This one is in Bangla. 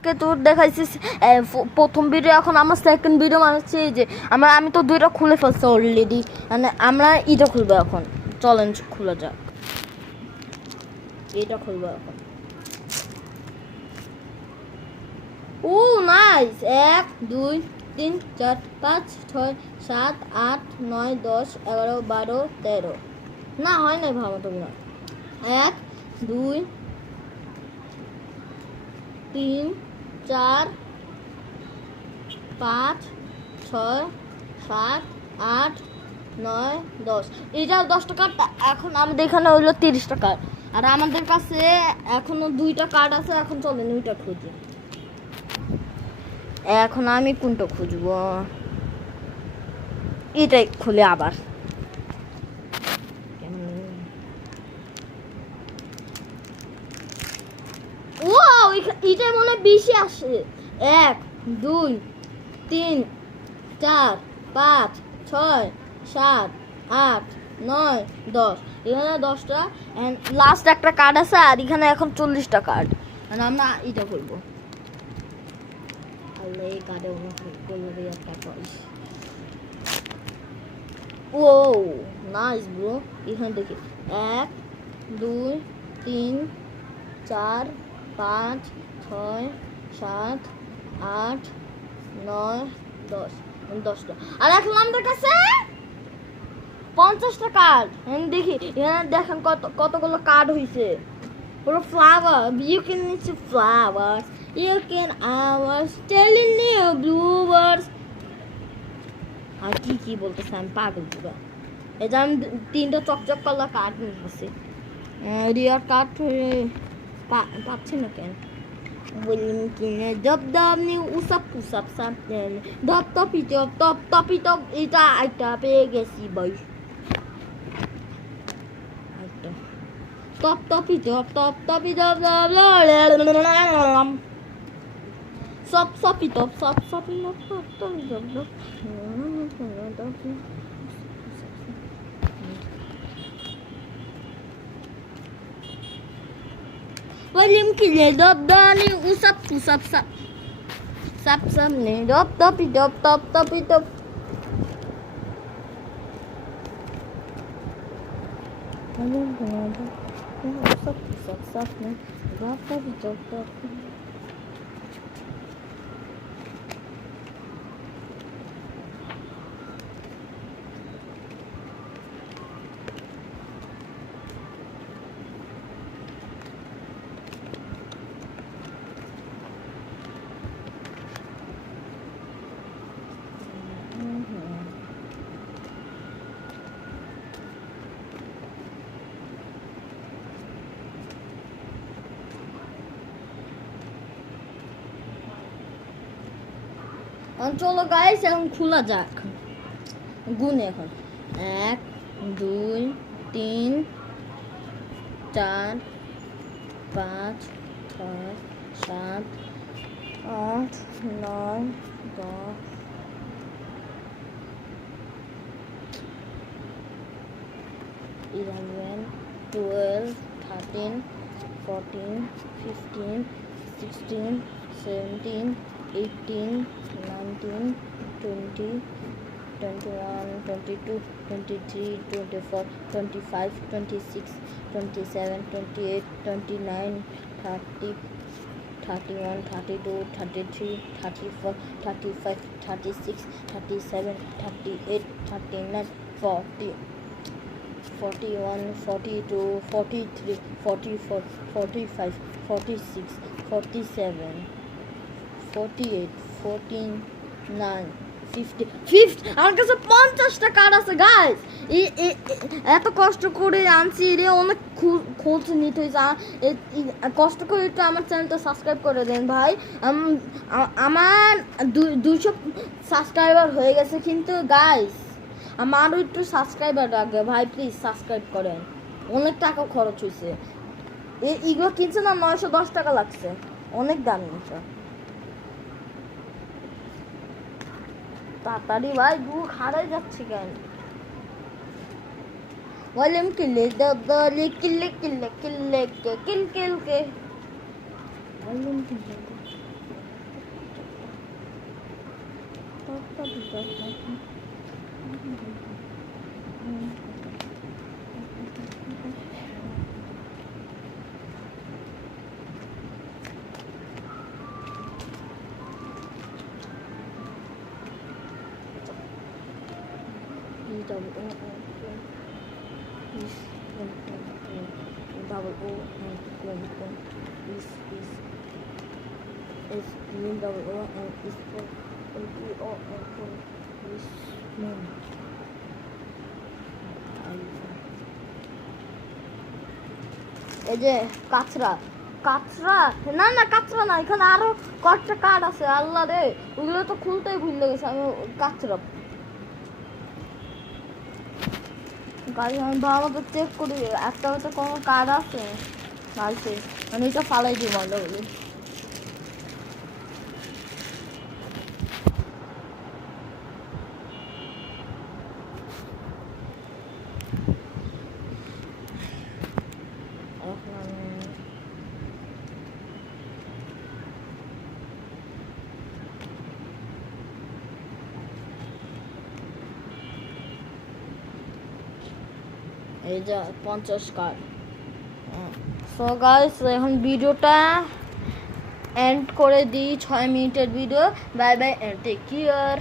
আগে তোর দেখাইছিস প্রথম ভিডিও, এখন আমার সেকেন্ড ভিডিও বানাচ্ছি। এই যে আমি তো দুইটা খুলে ফেলছি অলরেডি, মানে আমরা এটা খুলবো এখন। চ্যালেঞ্জ খুলে যাক, এটা খুলবো এখন। ও নাইস, 1 2 3 4 5 6 7 8 9 10 11 12 13। না হয় নাই ভালো তো না। 1 2 3 4 5 6 7 8 9 10। এটা 10 টাকা। এখন আমাদের এখানে হইলো 30 টাকা, আর আমাদের কাছে এখনো 2টা কার্ড আছে। এখন চলেন ওইটা খুঁজি। এখন আমি কোনটা খুঁজবো, এটাই খুলে আবার। ও এটা মনে বেশি আসে। 1 2 3 4 5 6 7 8 9 10। এখানে 10টা এন্ড লাস্ট একটা কার্ড আছে, আর এখানে এখন 40টা কার্ড। মানে আমরা এটা করবো। আল্লাহ, এই কার্ডে করলে একটা চয়েস। ও নাইস ব্রো। এখানে দেখি 1 2 3 4 5 6 7 8 9 10। 10টা। আর এখন আমাদের কাছে 50টা কার্ড। দেখি এখানে দেখেন কতগুলো কার্ড হয়েছে। পুরো flower, you can see flowers, you can ours telling you blueberries. আর কি বলতেছে, আমি পাগল পুরো। এই যে আমি 3টা চকচক কালার কার্ড নিয়েছি। রিয়ার কার্ড পাচ্ছি না কেন? বললাম কি দপ দপ নিউ উসাপ উসাপ সাপ দপ টপি টপ টপ টপি টপ। এটা একটা পেয়ে গেছি ভাই। টপ টপি টপ টপ টপি টপ সব সপি টপ সব সপি টপ টপি টপ টপ। William Kille dop dani usap usap sap sap sap ne dop topi dop top topi top. William Kille dop usap usap sap ne dop topi dop top. চলো গাইস, এখন খোলা যাক। গুনে এখন 1 2 3 4 5 6 7 8 9 10 11 12 13 14 15 16 17 18 19 20 21 22 23 24 25 26 27 28 29 30 31 32 33 34 35 36 37 38 39 40 41 42 43 44 45 46 47 48 49 50 50। আমার কাছে 50টা কার্ড আছে গাইস। এত কষ্ট করে আনছি রে, অনেক খোঁজ নিতে হয়েছে। কষ্ট করে একটু আমার চ্যানেলটা সাবস্ক্রাইব করে দেন ভাই। আমার 200 সাবস্ক্রাইবার হয়ে গেছে, কিন্তু গাইস আমারও একটু সাবস্ক্রাইবার লাগবে ভাই, প্লিজ সাবস্ক্রাইব করেন। অনেক টাকা খরচ হয়েছে। এগুলো কিনছে না 910 টাকা লাগছে, অনেক দামি এটা। তাড়াতাড়ি ভাই, দূর হারাই যাচ্ছে কেন? বললাম কিলে দলি কিলে কিলে কিলে কে কিল কিল কে। বললাম কিলে double O and is double O and is for O and for is name. এই যে কাঁচরা কাঁচরা না না কাঁচরা না, এখানে আরো কয়েকটা কার্ড আছে। আল্লাহ রে, ওগুলো তো খুলতেই ভুলে গেছে আমি। কাঁচরা গাড়ি আমি ভালো মতো চেক করি, একটা হয়তো কোনো কার্ড আছে গাড়িতে, আমি এটা ফালাই দিই বন্ধ বলি। এই যে 50 কার্ড। সো গাইস, এখন ভিডিওটা এন্ড করে দিই, 6 মিনিটের video. Bye bye and take care.